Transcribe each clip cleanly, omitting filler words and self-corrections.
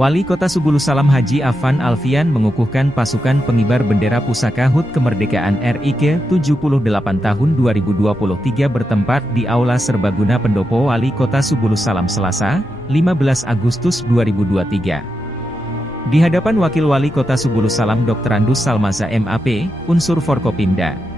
Wali Kota Subulusalam Haji Afan Alfian mengukuhkan pasukan pengibar bendera pusaka HUT Kemerdekaan RI ke-78 tahun 2023 bertempat di Aula Serbaguna Pendopo Wali Kota Subulusalam Selasa, 15 Agustus 2023. Di hadapan Wakil Wali Kota Subulusalam Dr. Andus Salmaza MAP, unsur Forkopimda.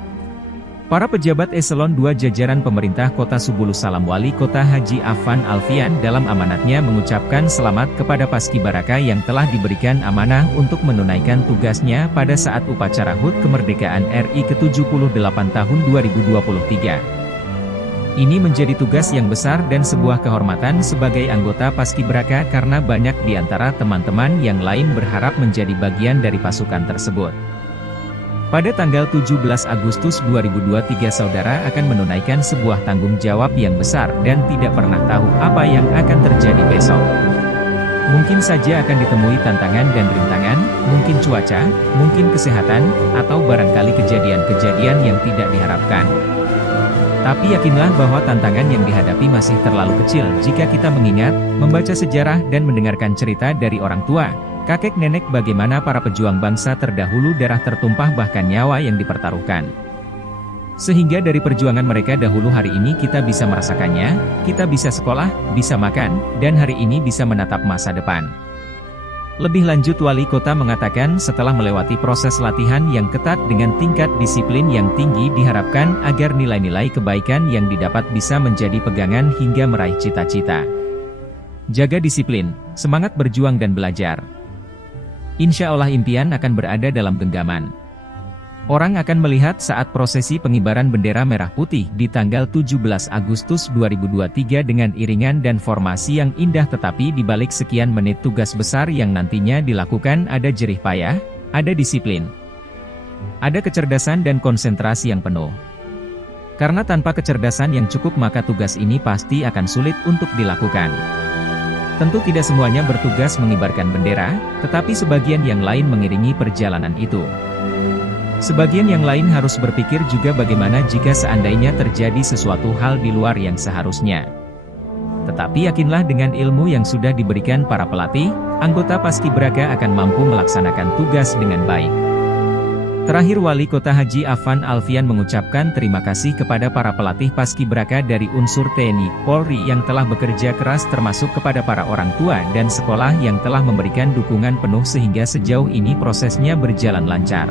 Para pejabat eselon 2 jajaran pemerintah Kota Subulusalam Wali Kota Haji Afan Alfian dalam amanatnya mengucapkan selamat kepada Paskibraka yang telah diberikan amanah untuk menunaikan tugasnya pada saat upacara HUT Kemerdekaan RI ke-78 tahun 2023. Ini menjadi tugas yang besar dan sebuah kehormatan sebagai anggota Paskibraka karena banyak di antara teman-teman yang lain berharap menjadi bagian dari pasukan tersebut. Pada tanggal 17 Agustus 2023 saudara akan menunaikan sebuah tanggung jawab yang besar dan tidak pernah tahu apa yang akan terjadi besok. Mungkin saja akan ditemui tantangan dan rintangan, mungkin cuaca, mungkin kesehatan, atau barangkali kejadian-kejadian yang tidak diharapkan. Tapi yakinlah bahwa tantangan yang dihadapi masih terlalu kecil jika kita mengingat, membaca sejarah dan mendengarkan cerita dari orang tua, kakek nenek bagaimana para pejuang bangsa terdahulu darah tertumpah bahkan nyawa yang dipertaruhkan. Sehingga dari perjuangan mereka dahulu hari ini kita bisa merasakannya, kita bisa sekolah, bisa makan, dan hari ini bisa menatap masa depan. Lebih lanjut Wali Kota mengatakan setelah melewati proses latihan yang ketat dengan tingkat disiplin yang tinggi diharapkan agar nilai-nilai kebaikan yang didapat bisa menjadi pegangan hingga meraih cita-cita. Jaga disiplin, semangat berjuang dan belajar. Insya Allah impian akan berada dalam genggaman. Orang akan melihat saat prosesi pengibaran bendera merah putih di tanggal 17 Agustus 2023 dengan iringan dan formasi yang indah, tetapi di balik sekian menit tugas besar yang nantinya dilakukan ada jerih payah, ada disiplin, ada kecerdasan dan konsentrasi yang penuh. Karena tanpa kecerdasan yang cukup maka tugas ini pasti akan sulit untuk dilakukan. Tentu tidak semuanya bertugas mengibarkan bendera, tetapi sebagian yang lain mengiringi perjalanan itu. Sebagian yang lain harus berpikir juga bagaimana jika seandainya terjadi sesuatu hal di luar yang seharusnya. Tetapi yakinlah dengan ilmu yang sudah diberikan para pelatih, anggota Paskibraka akan mampu melaksanakan tugas dengan baik. Terakhir Wali Kota Haji Afan Alfian mengucapkan terima kasih kepada para pelatih Paskibraka dari unsur TNI, Polri yang telah bekerja keras termasuk kepada para orang tua dan sekolah yang telah memberikan dukungan penuh sehingga sejauh ini prosesnya berjalan lancar.